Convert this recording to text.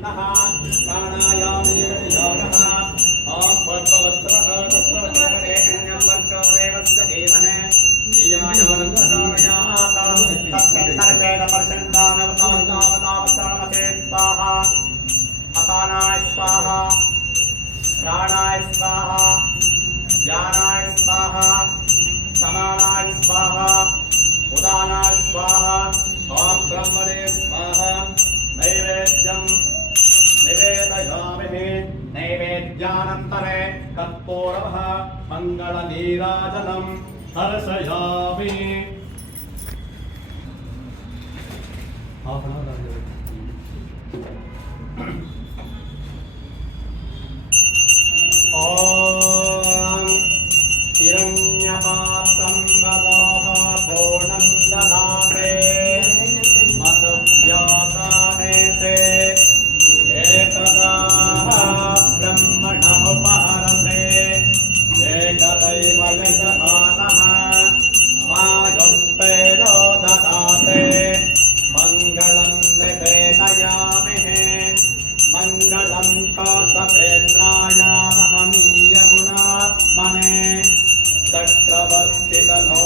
आनन्दः प्राणायामेन योगः आत्मवस्त्रः तत्त्वकरे कन्यं वर्गो देवस्य धीमहि धियायानन्ददायात् तत्तर्षेण परशन्दानवतावतावतावतावतावते स्वाहा अपानाय स्वाहा प्राणाय स्वाहा ज्ञानाय स्वाहा समानाय स्वाहा उदानाय स्वाहा ओम ब्रह्मणे स्वाहा नैवेद्यं निवेदयामि नैवेद्यानन्तरे कर्पूरः मङ्गलनीराजनं हर्षयामि ओम हिरण्यपात्रं वदोः पूर्णं ददाते मदव्यासानेते एकदाः ब्रह्मणः उपहरते एकदैव यजमानः मायुस्तेनो ददाते मङ्गलं निवेदयामि मङ्गलं कौसपेन्द्राय महनीयगुणात्मने चक्रवर्तितनो